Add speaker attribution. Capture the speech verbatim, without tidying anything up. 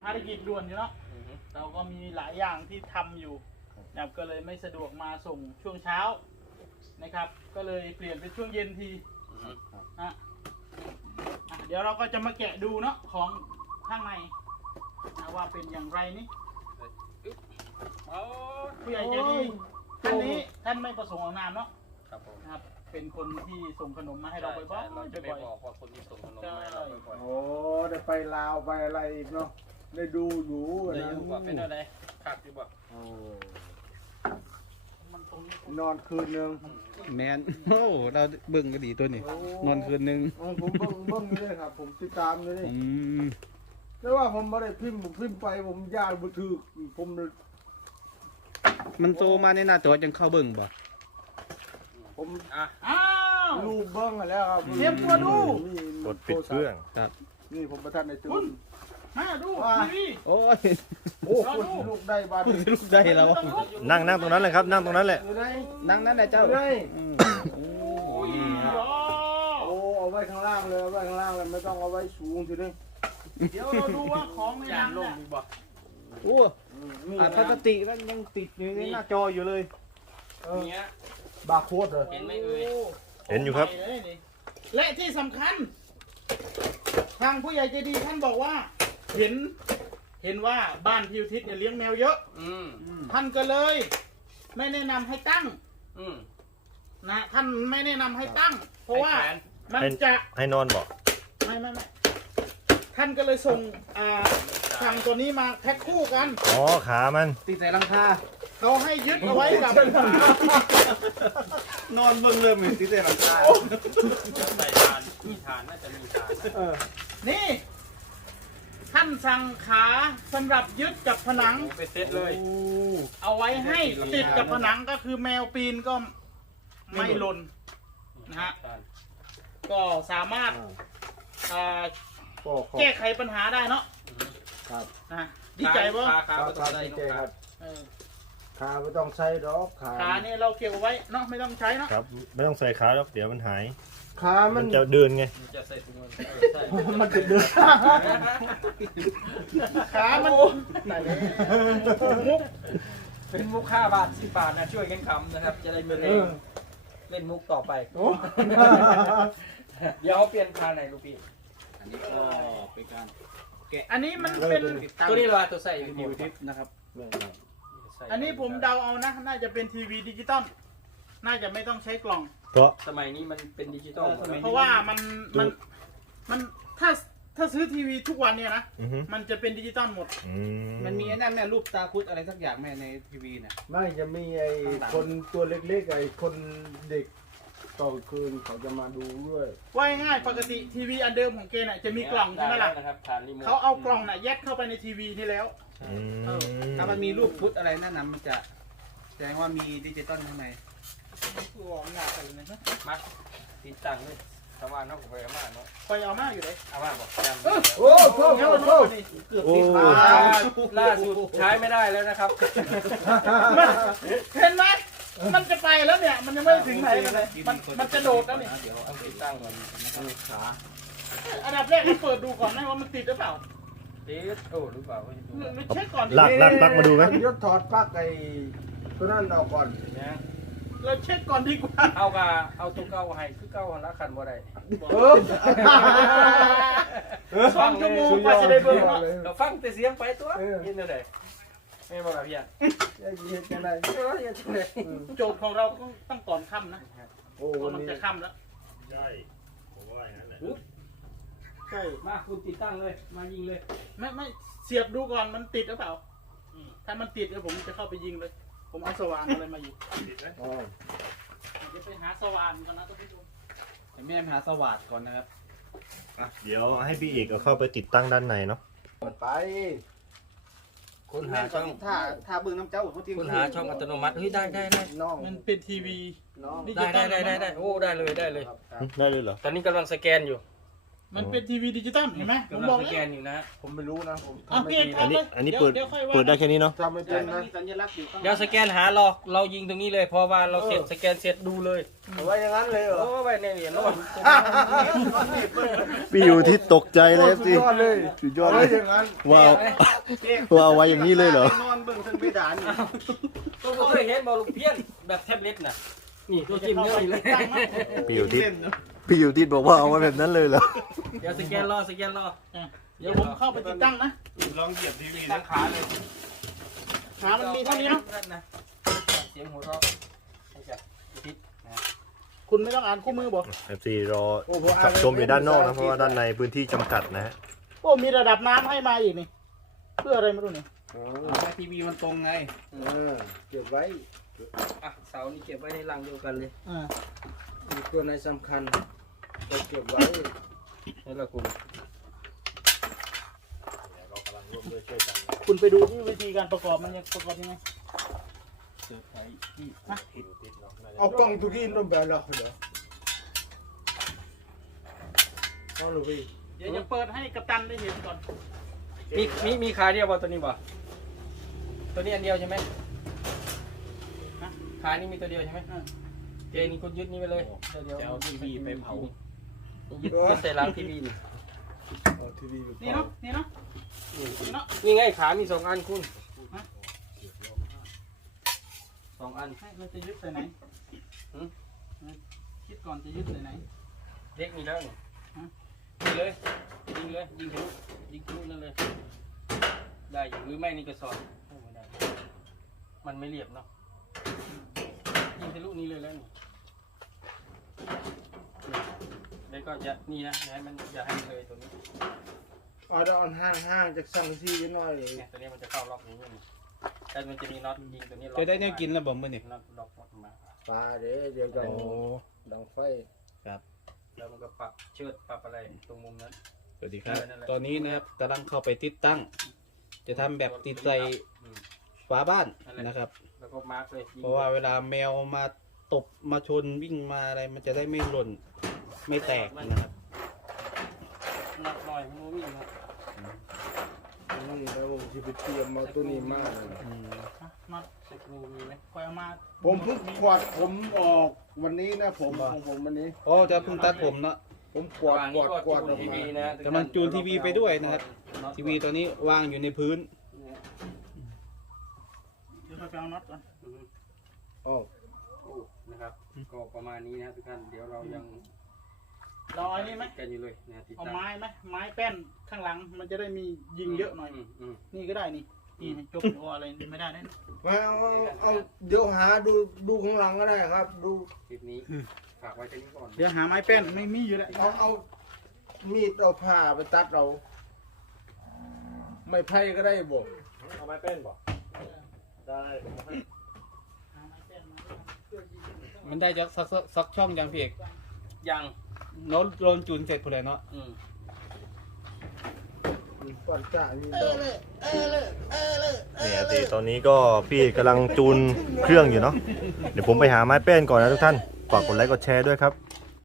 Speaker 1: ภารกิจด่วนอยู่เนาะเราก็มีหลายอย่างที่ทำอยู่นะครับก็เลยไม่สะดวกมาส่งช่วงเช้านะครับก็เลยเปลี่ยนเป็นช่วงเย็นทีนะเดี๋ยวเราก็จะมาแกะดูเนาะของข้างในนะว่าเป็นอย่างไรนี่ผู้ใหญ่ใจดีท่านนี้ท่านไม่ประสงค์ออกนามเนาะครับผมครับเป็นคนที่ส่งขนมมาให้เราบ่อยๆเราจะไม่บอกว่าคนที่ส่งขนมมาให้เราบ่อยๆ
Speaker 2: โอ้ได้ไปลาวไปอะไรอีกเนาะได้ดูอยู่นะ
Speaker 3: เป็นอะไรครับที่บอก
Speaker 2: นอนคืนนึง
Speaker 4: แมนโอ้เราเบิ่งก็ดีตัวนี้นอนคืนนึง
Speaker 2: ผมเบิ่งเบิ่งนี่เลยครับผมติดตามเลยนี่แต่ว่าผมไม่ได้พิมพ์ผมพิมพ์ไปผมยากบุตรผม
Speaker 4: มันโซมาในหน้าจอจังเข้าเบิ่งบ่
Speaker 2: ผม
Speaker 1: อ้าว
Speaker 2: รูปเบิ่งแล้วครับ
Speaker 1: เตรียมตัวดู
Speaker 5: กดปิดเครื่อง
Speaker 4: ครับ
Speaker 2: นี่ผมประทานในตู้
Speaker 1: มาดูทีวี
Speaker 4: โอ้ย
Speaker 2: โอ้คุณลูกได้บ้าน
Speaker 4: ลูกได้แล้ว
Speaker 5: นั่งนั่งตรงนั้นเลยครับนั่งตรงนั้นแหละ
Speaker 4: นั่งนั่นแหละเจ้า
Speaker 1: โอ้ย
Speaker 2: โอ้เอาไว้ข้างล่างเลยเอาไว้ข้างล่างเลยไม่ต้องเอาไว้สูงทีนี้
Speaker 1: เดี๋ยวเราดูว่าของในนั้นเนี่ย
Speaker 4: โอ้อ่าพลาสติกแล้วยังติดอยู่ในหน้าจออยู่เลย
Speaker 3: เนี้ย
Speaker 2: บาร์โค้ดเหรอ
Speaker 3: เห็นไหมเอ่ย
Speaker 5: เห็นอยู่ครับ
Speaker 1: และที่สำคัญทางผู้ใหญ่ใจดีท่านบอกว่าเห็นเห็นว่าบ้านพิวทิศเนี่ยเลี้ยงแมวเยอะท่านก็เลยไม่แนะนำให้ตั้งนะท่านไม่แนะนำให้ตั้งเพราะว่ามันจะ
Speaker 5: ให้นอนบอก
Speaker 1: ไม่ไม่ไม่ท่านก็เลยส่งอ่าสั่งตัวนี้มาแพ็คคู่กัน
Speaker 5: อ๋อขามัน
Speaker 4: ติดใส่หลังคา
Speaker 1: เขาให้ยึดเอาไว้กับ
Speaker 4: นอนเบิ่งเริ่มเห็นติดใส่หลังคา
Speaker 3: ใส่ทานมีทานน่าจะมีทาน
Speaker 1: นี่ท่านสั่งขาสำหรับยึดกับผนัง
Speaker 3: ไปเซ็ตเลย
Speaker 1: เอาไว้ให้ติดกับผนังก็คือแมวปีนก็ไม่หล่นนะฮะก็สามารถแก้ไขปัญหาได้เนาะ
Speaker 2: ครับ
Speaker 1: นะดีใจป่ะ
Speaker 3: ขาขาไม่ต้องใส่
Speaker 2: ครับขาไม่ต้องใส่ดอกขา
Speaker 1: ขาเนี่ยเราเก็บเอาไว้เนาะไม่ต้องใช้เนาะ
Speaker 5: ครับไม่ต้องใส่ขาแล้วเดี๋ยวมันหาย
Speaker 2: ขามัน
Speaker 5: จะเดินไง
Speaker 3: จะใส่ถุงมือ
Speaker 2: มันจะเดิน
Speaker 1: ขามัน
Speaker 3: มุกเป็นมุกห้าบาทสิบบาทนะช่วยกันคำนะครับจะได้ไม่เล่นเล่นมุกต่อไปเดี๋ยวเขาเปลี่ยนคาไหนลูกพี่
Speaker 4: อันนี้ก็เป็นการแกะ
Speaker 1: อันนี้มันเป็น
Speaker 3: ตัวนี้เราตัวใส่
Speaker 4: ทีวีทิปนะครับ
Speaker 1: อันนี้ผมเดาเอานะน่าจะเป็นทีวีดิจิตอลน่าจะไม่ต้องใช้กล่อง
Speaker 5: เพราะ
Speaker 3: สมัยนี้มันเป็นดิจิตอล
Speaker 1: เพราะว่ามันมันมันถ้าถ้าซื้อทีวีทุกวันเนี่ยนะมันจะเป็นดิจิตอลหมด
Speaker 4: มันมีไอ้นั่นแม่รูปตาคุดอะไรสักอย่างแม่ในทีวีน่ะ
Speaker 2: ไม่จะมีไอ้คนตัวเล็กๆไอ้คนเด็กตอนคืนเขาจะมาดูด้วย
Speaker 1: ว่าง่ายปกติทีวีอันเดิมของเกน่ะจะมีกล่องใช่ไหมล่ะเขาเอากล่องน่ะยัดเข้าไปในทีวีนี่แล้ว
Speaker 4: ถ้ามันมีรูปคุดอะไรนั่นนะมันจะแสดงว่ามีดิจิตอลข้างใน
Speaker 1: ตัวหนักเลยนะ
Speaker 3: มาติดตั้งเลยชาวบ้านเขาไปเอามาเนาะ
Speaker 1: ไปเอามาอยู่เลย
Speaker 3: เอามาบอกจ
Speaker 2: ำโอ้โหโอ้โห
Speaker 4: เกือบติดขา
Speaker 3: ล่าสุดใช้ไม่ได้แล้วนะครับ
Speaker 1: เห็นไหมมันจะไปแล้วเนี่ยมันยังไม่ถึงไหนเลยมันมันจะโดดแล้วเนี่ย
Speaker 3: เดี๋ยวเอาติดตั้งก่อนขา
Speaker 1: อันดับแรกให้เปิดดูก่อนนะว่ามันติดหรือเปล่า
Speaker 3: ติดโอ้หรือเปล่า
Speaker 1: เช็คก่อน
Speaker 5: ลากลากปลั๊กมาดูไหม
Speaker 2: ยศถอดปลั๊กไอ้ตัวนั้นเอาก่อน
Speaker 1: เราเช็คก่อนดีกว่า
Speaker 3: เอากะเอาตัวเก่าให้คือเก่าละคันบ่ได้
Speaker 1: สองชั่วโมงกว่าจะได้เบิ่ง
Speaker 3: เราฟังแต่เสียงไปตัวยินได้ไม่บอกกับพี่อ่ะ
Speaker 2: ยินได้
Speaker 1: โจทย์ของเราต้องก่อนค่ำนะโอ้มันจะค่ำแล้ว
Speaker 5: ใช่ผมว่าอย่างนั้นแหละ
Speaker 1: ใช่
Speaker 3: มาคุณติดตั้งเลยมายิงเลย
Speaker 1: ไม่ไม่เสียบดูก่อนมันติดหรือเปล่าถ้ามันติดแล้วผมจะเข้าไปยิงเลยผมเอาสว่านอะไรมาอยู่ติดไหมจะไปหาสว่านก่อนนะท่านผู้ชม
Speaker 4: แม่ไปหาสว่านก่อนนะครับ
Speaker 5: เดี๋ยวให้พี่เอกเข้าไปติดตั้งด้านในเนาะ
Speaker 2: ไป
Speaker 4: คุณหาช่องถ้าถ้าเบิ่งน้ำเจ้า
Speaker 3: คุณหาช่องอัตโนมัติเฮ้ยได้ได้ได้
Speaker 1: มันเป็นทีวี
Speaker 3: ได้ได้ได้ได้ได้โอ้ได้เลยได้เลย
Speaker 5: ได้เลยเหรอ
Speaker 3: ตอนนี้กำลังสแกนอยู่
Speaker 1: มันเป็นทีวีดิจิตอลเห็นไหมผม
Speaker 3: กำลั
Speaker 1: บ
Speaker 3: ง
Speaker 1: อก
Speaker 3: ส
Speaker 1: แล้ว
Speaker 3: แกนอยู่นะ
Speaker 2: ผมไม่รู้นะผม
Speaker 1: อ่ะ
Speaker 2: ทำไม่
Speaker 1: พี่
Speaker 2: เป็น
Speaker 1: ทำเลย
Speaker 5: อันนี้เปิด
Speaker 1: ยวค่อยว่า
Speaker 5: เปิดได้แค่นี้เนาะ
Speaker 2: ทำไม่
Speaker 4: แต่
Speaker 2: เป็น
Speaker 4: มัน
Speaker 2: นะ
Speaker 4: มีสัญลักษณ์อยู่ข้างห
Speaker 3: เดี๋ยว
Speaker 4: ลัง
Speaker 3: สแกนหาเราเรายิงตรงนี้เลยเพราะว่าเราเสร็จสแกนเสร็จดูเลย
Speaker 2: เอาไว้อย่างนั้นเลยเหรอ
Speaker 3: โอ้ยเนี่ยเนี่ยโน่น
Speaker 5: พี่อยู่ที่ตกใจเลย
Speaker 2: โอ้
Speaker 5: สิ
Speaker 2: สุดยอดเลย
Speaker 5: สุดยอด
Speaker 2: เอา
Speaker 5: เล
Speaker 2: ไว้
Speaker 5: ย
Speaker 2: อย่างนั้น
Speaker 5: ว้าวว้าวไว้อย่างนี้เลยเหรอ
Speaker 4: นอนเบิ่งเส้นเพดานอยู่
Speaker 3: ก็เคยเห็นบอลลูกเพี้ยนแบบแท็บเล็ตน่ะนี่ตัวจิ้มเนื้อนี่เลย
Speaker 5: พี่อยู่ที่พี่อยู่ที่บอกว่าเอาไว้แบบนั้นเลยเหรอ
Speaker 3: เดี๋ยวสแกนรอสแกนรอ
Speaker 1: อ่ะเดี๋ยวผมเข้าไปติดตั้งนะ
Speaker 4: ลองเหยียบทีวี
Speaker 3: ตั้งขาเลย
Speaker 1: ขามันมีเท่านี้เนาะ
Speaker 3: นะเสียงหัวเราะให้จับพิษนะ
Speaker 1: คุณไม่ต้องอ่านคู่มือบอก
Speaker 5: เอฟซีรอขับชมอยู่ด้านนอกนะเพราะว่าด้านในพื้นที่จำกัดนะฮะ
Speaker 1: โอ้มีระดับน้ำให้มาอีกนี่เพื่ออะไรไม่รู้นี่
Speaker 2: อ๋อ
Speaker 4: เอาให้ทีวีมันตรงไง
Speaker 2: เออเก็บไว้
Speaker 3: อ่ะเสานี่เก็บไว้ในรังเดียวกันเลย
Speaker 1: อ่า
Speaker 2: มีตัวในสำคัญก็เก็บไว้
Speaker 3: นี่แหละคุณ
Speaker 1: คุณไปดูที่วิธีการประกอบมันยังประกอบยังไง
Speaker 2: เอากล้องตัวนี้ลงไปแล้วเดี๋ยวเอาลูกพี่
Speaker 1: เดี๋ยวจะเปิดให้กัปตันได้เห็นก่อน
Speaker 3: มีมีมีขาเดียวบ่ตัวนี้บ่ตัวนี้อันเดียวใช่ไหมฮะขานี่มีตัวเดียวใช่ไหมเจนี่คุณยึดนี่ไปเลยเดี๋ยวเดี๋ยว
Speaker 4: จะเอาทีวีไปเผา
Speaker 3: ยึดยึดใส่รังทีวีนี่
Speaker 2: เอาทีวีไป
Speaker 1: นี่เนาะนี่เนาะนี่เนาะ
Speaker 3: นี่ไงขามีสองอันคุณสองอัน
Speaker 1: ให้เราจะยึดใส่ไหน
Speaker 3: หืม
Speaker 1: คิดก่อนจะยึดใส่ไหน
Speaker 3: เด็กมีแล้วนี่ยิงเลยยิงเลยยิงทะลุยิงทะลุนั่นเลยได้อยู่หรือไม่นี่ก็สอนโอ้ไม่ได้มันไม่เรียบเนาะยิงทะลุนี้เลยแล้วนี่แล้วก็จะนี่นะอย่าให้มันอย่าให้มันเลยตัวนี้
Speaker 2: เอาดอนห้างห้างจากสังซีนิดหน่อย
Speaker 3: เนี่ยตัวนี้มันจะเข้าล็อกนี้นี่แต่มันจะมีน็อตยิงตัวนี้ล็อก
Speaker 4: จะได้เนี่ยกินแล้วบ่มื้อนี่
Speaker 3: น็อตล็อกน็อตมา
Speaker 2: ปลาเด้เดี๋ยวจะ
Speaker 4: โอ้
Speaker 2: ดังไฟ
Speaker 3: แล้วมันก็ปรับเชือดปรับอะไรตรงมุมนั้น
Speaker 4: สวัสดีครับ ตอนนี้นะครับกำลังเข้าไปติดตั้ง จะทำแบบติดใส่
Speaker 3: อืม
Speaker 4: ฝาบ้านนะครับ
Speaker 3: แล้วก็มาร์กเลยยิง
Speaker 4: เพราะว่าเวลาแมวมาตบมาชนวิ่งมาอะไรมันจะได้ไม่หล่นไม่แตกนะครับ
Speaker 3: น็อตหน่อยมันไม่มีนะ
Speaker 2: นี่แล้วผมจะไปเตรียมมาตัวนี้มากเลย
Speaker 4: อืม
Speaker 1: ฮะน็อต
Speaker 3: เซ็กรูมีไหม
Speaker 1: คอยเอามา
Speaker 2: ผมเพิ่งขวดผมออกวันนี้นะผมของผมวันนี้
Speaker 4: โอ้จะเพิ่งตัดผมเนาะ
Speaker 2: ผมกวาดกวาดกวาดออก
Speaker 3: ที
Speaker 2: มา
Speaker 3: วีนะ
Speaker 4: แต่มันจูนทีวีไปด้วยนะครับ ทีวีตัวนี้วางอยู่ในพื้น
Speaker 1: เดี๋ยวค่อยไปเอาน็อตก่อน
Speaker 2: อ๋อ
Speaker 3: นะครับก็ประมาณนี้นะทุกท่านเดี๋ยวเรายัง
Speaker 1: เราเอาอันนี้ไหม
Speaker 3: กันอยู่เลยนะติด
Speaker 1: เอา
Speaker 3: ตาม
Speaker 1: ไม้ไหมไม้แป้นข้างหลังมันจะได้มียิงเยอะหน่อย
Speaker 3: มอืม
Speaker 1: นี่ก็ได้นี่นี่ให้จบหรือว่าอะไรไม่ได้แน่
Speaker 2: มาเอาเอาเอาเดี๋ยวหาดูดูข้างหลังก็ได้ครับ ดู
Speaker 3: คลิปนี้ฝากไว้แค่นี้ก่อน
Speaker 1: เดี๋ยวหาไม้แป้นไม่มีอยู่แล้ว
Speaker 2: เอาเอามีดเอาผ้าไปตัดเราไม่ไพ่ก็ได้บอก
Speaker 5: เอาไม้เป็นบ่ได้
Speaker 4: มันได้จากสักสักสักช่องยังพี่เอก
Speaker 3: ยัง
Speaker 4: โน้ตโดนจูนเสร็จพอดีเนาะ
Speaker 3: อืม
Speaker 2: ก่อนจ่านี่ดอก
Speaker 5: เนี่ยตีตอนนี้ก็พี่กำลังจูนเครื่องอยู่เนาะเดี๋ยวผมไปหาไม้เป็นก่อนนะทุกท่านฝากกดไลค์กดแชร์ด้วยครับ